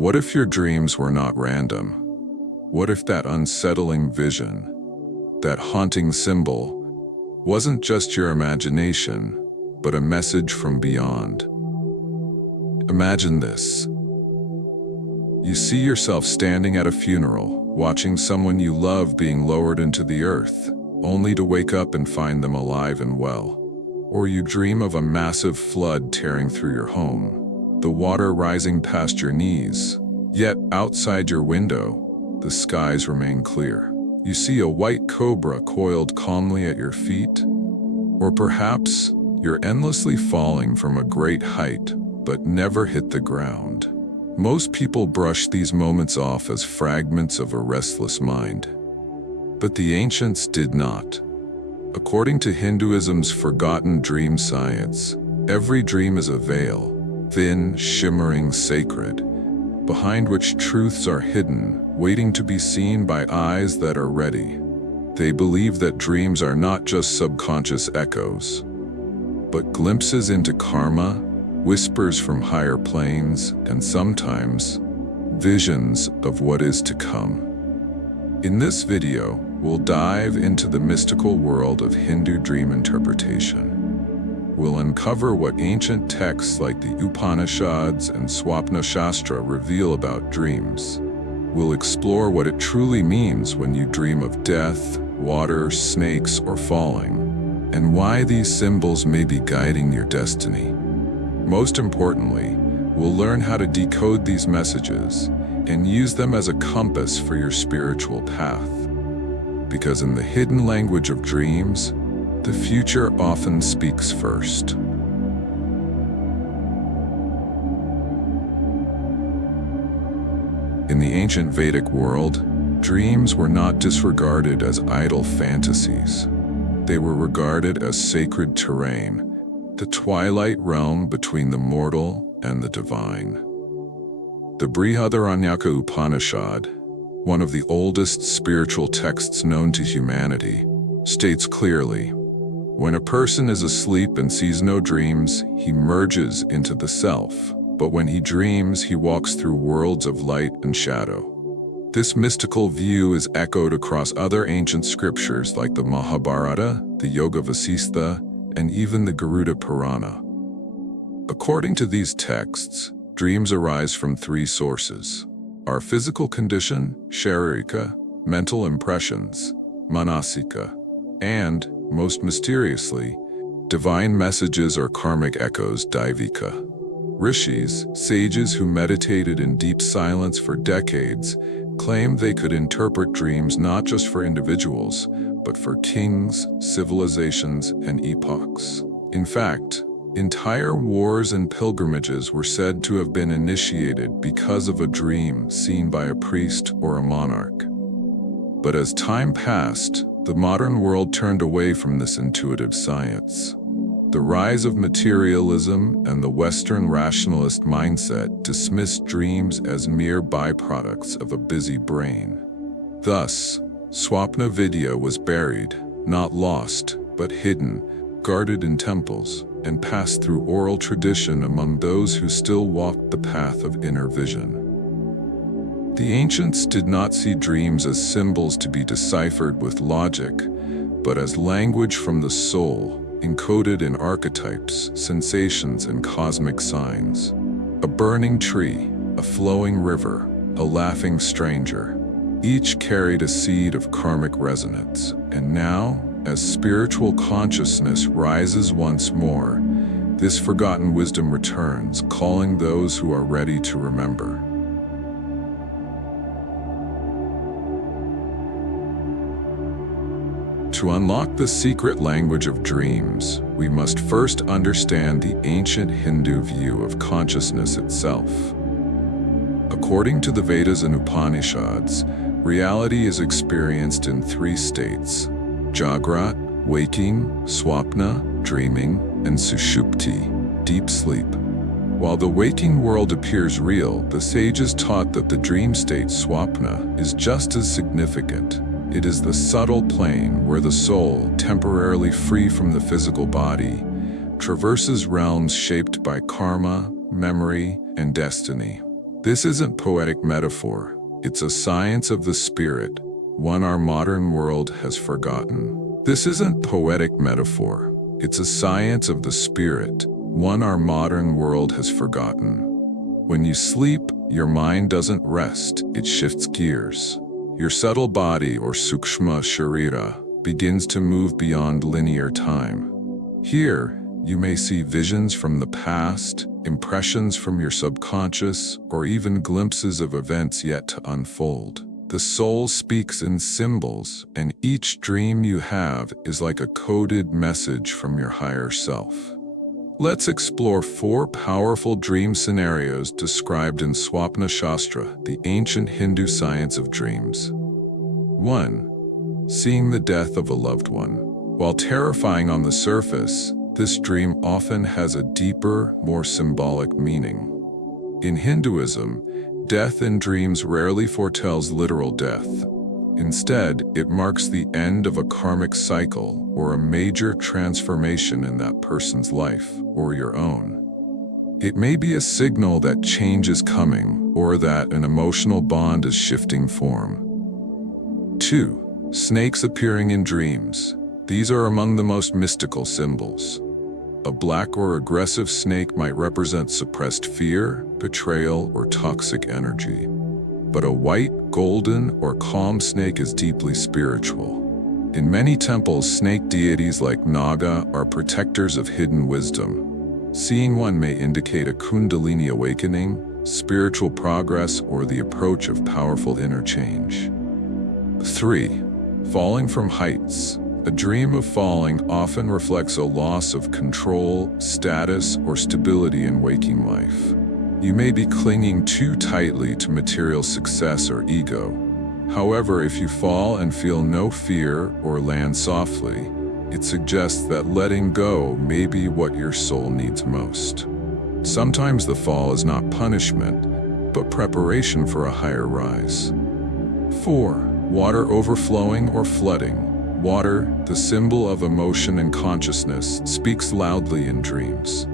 What if your dreams were not random? What if that unsettling vision, that haunting symbol, wasn't just your imagination, but a message from beyond? Imagine this. You see yourself standing at a funeral, watching someone you love being lowered into the earth, only to wake up and find them alive and well. Or you dream of a massive flood tearing through your home, the water rising past your knees, yet outside your window, the skies remain clear. You see a white cobra coiled calmly at your feet, or perhaps you're endlessly falling from a great height but never hit the ground. Most people brush these moments off as fragments of a restless mind, but the ancients did not. According to Hinduism's forgotten dream science, every dream is a veil, thin, shimmering, sacred, behind which truths are hidden, waiting to be seen by eyes that are ready. They believe that dreams are not just subconscious echoes, but glimpses into karma, whispers from higher planes, and sometimes visions of what is to come. In this video, we'll dive into the mystical world of Hindu dream interpretation. We'll uncover what ancient texts like the Upanishads and Swapna Shastra reveal about dreams. We'll explore what it truly means when you dream of death, water, snakes, or falling, and why these symbols may be guiding your destiny. Most importantly, we'll learn how to decode these messages and use them as a compass for your spiritual path. Because in the hidden language of dreams, the future often speaks first. In the ancient Vedic world, dreams were not disregarded as idle fantasies. They were regarded as sacred terrain, the twilight realm between the mortal and the divine. The Brihadaranyaka Upanishad, one of the oldest spiritual texts known to humanity, states clearly, "When a person is asleep and sees no dreams, he merges into the self, but when he dreams, he walks through worlds of light and shadow." This mystical view is echoed across other ancient scriptures like the Mahabharata, the Yoga Vasistha, and even the Garuda Purana. According to these texts, dreams arise from three sources: our physical condition, sharirika, mental impressions, manasika, and, most mysteriously, divine messages or karmic echoes, daivika. Rishis, sages who meditated in deep silence for decades, claimed they could interpret dreams not just for individuals, but for kings, civilizations, and epochs. In fact, entire wars and pilgrimages were said to have been initiated because of a dream seen by a priest or a monarch. But as time passed, the modern world turned away from this intuitive science. The rise of materialism and the Western rationalist mindset dismissed dreams as mere byproducts of a busy brain. Thus, Swapna Vidya was buried, not lost, but hidden, guarded in temples, and passed through oral tradition among those who still walked the path of inner vision. The ancients did not see dreams as symbols to be deciphered with logic, but as language from the soul, encoded in archetypes, sensations, and cosmic signs. A burning tree, a flowing river, a laughing stranger. Each carried a seed of karmic resonance, and now, as spiritual consciousness rises once more, this forgotten wisdom returns, calling those who are ready to remember. To unlock the secret language of dreams, we must first understand the ancient Hindu view of consciousness itself. According to the Vedas and Upanishads, reality is experienced in three states: Jagrat, waking, Swapna, dreaming, and Sushupti, deep sleep. While the waking world appears real, the sages taught that the dream state, Swapna, is just as significant. It is the subtle plane where the soul, temporarily free from the physical body, traverses realms shaped by karma, memory, and destiny. This isn't poetic metaphor, it's a science of the spirit, one our modern world has forgotten. This isn't poetic metaphor, it's a science of the spirit, one our modern world has forgotten. When you sleep, your mind doesn't rest, it shifts gears. Your subtle body, or sukshma sharira, begins to move beyond linear time. Here, you may see visions from the past, impressions from your subconscious, or even glimpses of events yet to unfold. The soul speaks in symbols, and each dream you have is like a coded message from your higher self. Let's explore 4 powerful dream scenarios described in Swapna Shastra, the ancient Hindu science of dreams. 1. Seeing the death of a loved one. While terrifying on the surface, this dream often has a deeper, more symbolic meaning. In Hinduism, death in dreams rarely foretells literal death. Instead, it marks the end of a karmic cycle or a major transformation in that person's life or your own. It may be a signal that change is coming or that an emotional bond is shifting form. 2. Snakes appearing in dreams. These are among the most mystical symbols. A black or aggressive snake might represent suppressed fear, betrayal, or toxic energy. But a white, golden, or calm snake is deeply spiritual. In many temples, snake deities like Naga are protectors of hidden wisdom. Seeing one may indicate a kundalini awakening, spiritual progress, or the approach of powerful inner change. 3. Falling from heights. A dream of falling often reflects a loss of control, status, or stability in waking life. You may be clinging too tightly to material success or ego. However, if you fall and feel no fear or land softly, it suggests that letting go may be what your soul needs most. Sometimes the fall is not punishment, but preparation for a higher rise. 4. Water overflowing or flooding. Water, the symbol of emotion and consciousness, speaks loudly in dreams.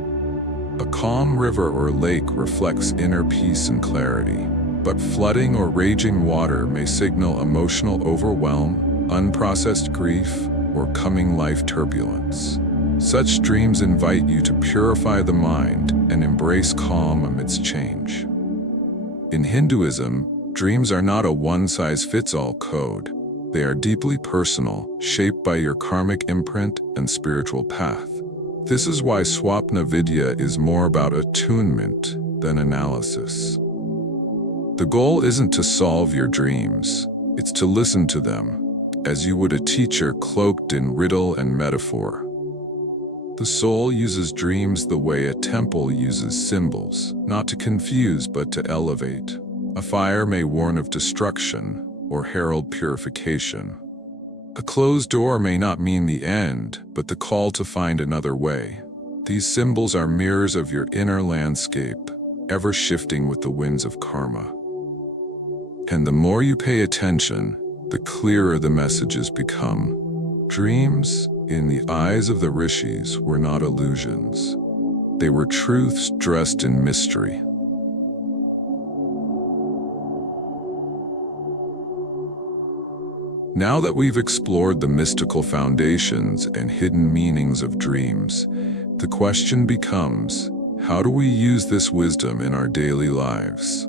A calm river or lake reflects inner peace and clarity, but flooding or raging water may signal emotional overwhelm, unprocessed grief, or coming life turbulence. Such dreams invite you to purify the mind and embrace calm amidst change. In Hinduism, dreams are not a one-size-fits-all code. They are deeply personal, shaped by your karmic imprint and spiritual path. This is why Swapna Vidya is more about attunement than analysis. The goal isn't to solve your dreams, it's to listen to them, as you would a teacher cloaked in riddle and metaphor. The soul uses dreams the way a temple uses symbols, not to confuse but to elevate. A fire may warn of destruction or herald purification. A closed door may not mean the end, but the call to find another way. These symbols are mirrors of your inner landscape, ever shifting with the winds of karma. And the more you pay attention, the clearer the messages become. Dreams, in the eyes of the rishis, were not illusions. They were truths dressed in mystery. Now that we've explored the mystical foundations and hidden meanings of dreams, the question becomes, how do we use this wisdom in our daily lives?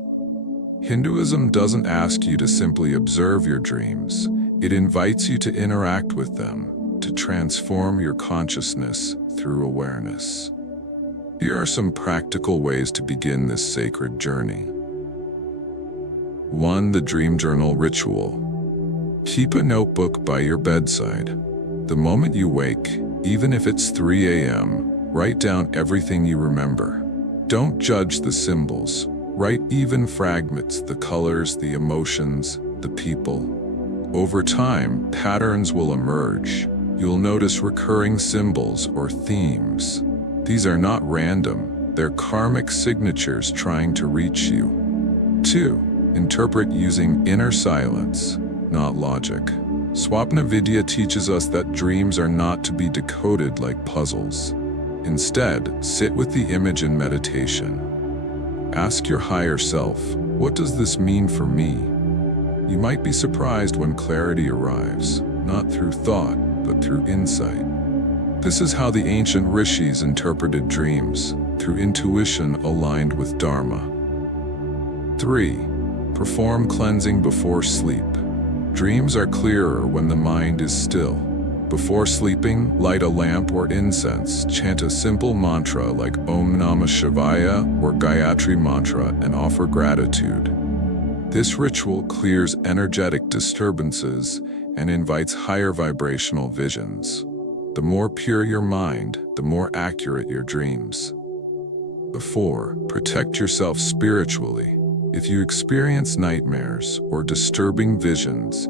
Hinduism doesn't ask you to simply observe your dreams. It invites you to interact with them, to transform your consciousness through awareness. Here are some practical ways to begin this sacred journey. 1. The Dream Journal Ritual. Keep a notebook by your bedside. The moment you wake, even if it's 3 a.m., write down everything you remember. Don't judge the symbols. Write even fragments, the colors, the emotions, the people. Over time, patterns will emerge. You'll notice recurring symbols or themes. These are not random. They're karmic signatures trying to reach you. 2. Interpret using inner silence, not logic. Swapna Vidya teaches us that dreams are not to be decoded like puzzles. Instead, sit with the image in meditation. Ask your higher self, what does this mean for me? You might be surprised when clarity arrives, not through thought, but through insight. This is how the ancient rishis interpreted dreams, through intuition aligned with Dharma. 3. Perform cleansing before sleep. Dreams are clearer when the mind is still. Before sleeping, light a lamp or incense, chant a simple mantra like Om Namah Shivaya or Gayatri mantra and offer gratitude. This ritual clears energetic disturbances and invites higher vibrational visions. The more pure your mind, the more accurate your dreams. 4. Protect yourself spiritually. If you experience nightmares or disturbing visions,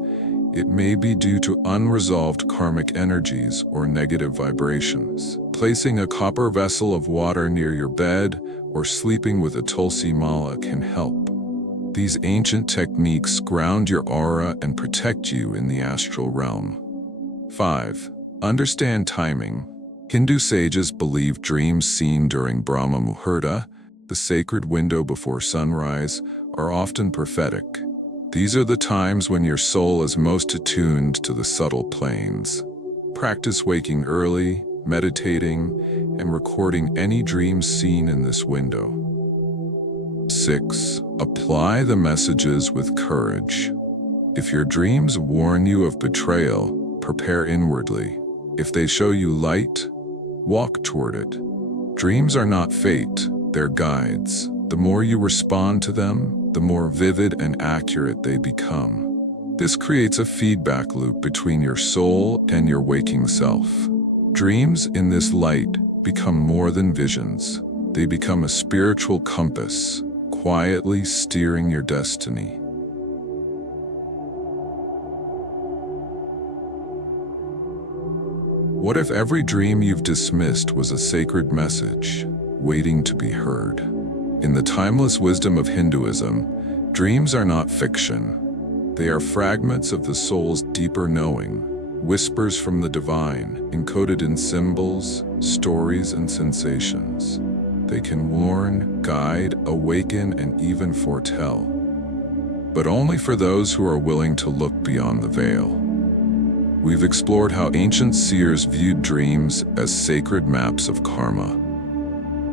it may be due to unresolved karmic energies or negative vibrations. Placing a copper vessel of water near your bed or sleeping with a tulsi mala can help. These ancient techniques ground your aura and protect you in the astral realm. 5. Understand timing. Hindu sages believe dreams seen during Brahma Muhurta, the sacred window before sunrise, are often prophetic. These are the times when your soul is most attuned to the subtle planes. Practice waking early, meditating, and recording any dreams seen in this window. 6. Apply the messages with courage. If your dreams warn you of betrayal, prepare inwardly. If they show you light, walk toward it. Dreams are not fate, they're guides. The more you respond to them, the more vivid and accurate they become. This creates a feedback loop between your soul and your waking self. Dreams in this light become more than visions. They become a spiritual compass, quietly steering your destiny. What if every dream you've dismissed was a sacred message, waiting to be heard? In the timeless wisdom of Hinduism, dreams are not fiction. They are fragments of the soul's deeper knowing, whispers from the divine, encoded in symbols, stories, and sensations. They can warn, guide, awaken, and even foretell. But only for those who are willing to look beyond the veil. We've explored how ancient seers viewed dreams as sacred maps of karma,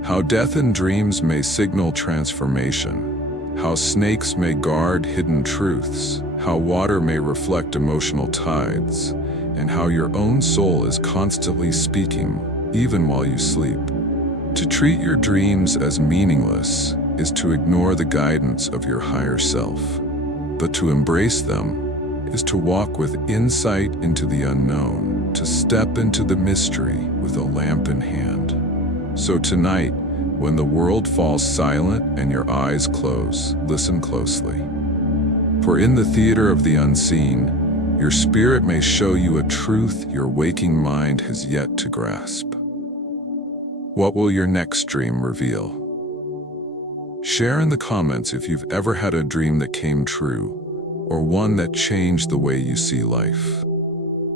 how death in dreams may signal transformation, how snakes may guard hidden truths, how water may reflect emotional tides, and how your own soul is constantly speaking, even while you sleep. To treat your dreams as meaningless is to ignore the guidance of your higher self, but to embrace them is to walk with insight into the unknown, to step into the mystery with a lamp in hand. So tonight, when the world falls silent and your eyes close, listen closely. For in the theater of the unseen, your spirit may show you a truth your waking mind has yet to grasp. What will your next dream reveal? Share in the comments if you've ever had a dream that came true, or one that changed the way you see life.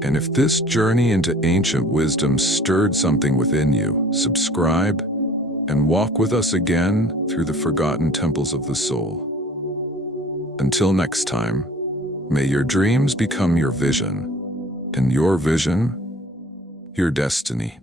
And if this journey into ancient wisdom stirred something within you, subscribe and walk with us again through the forgotten temples of the soul. Until next time, may your dreams become your vision, and your vision, your destiny.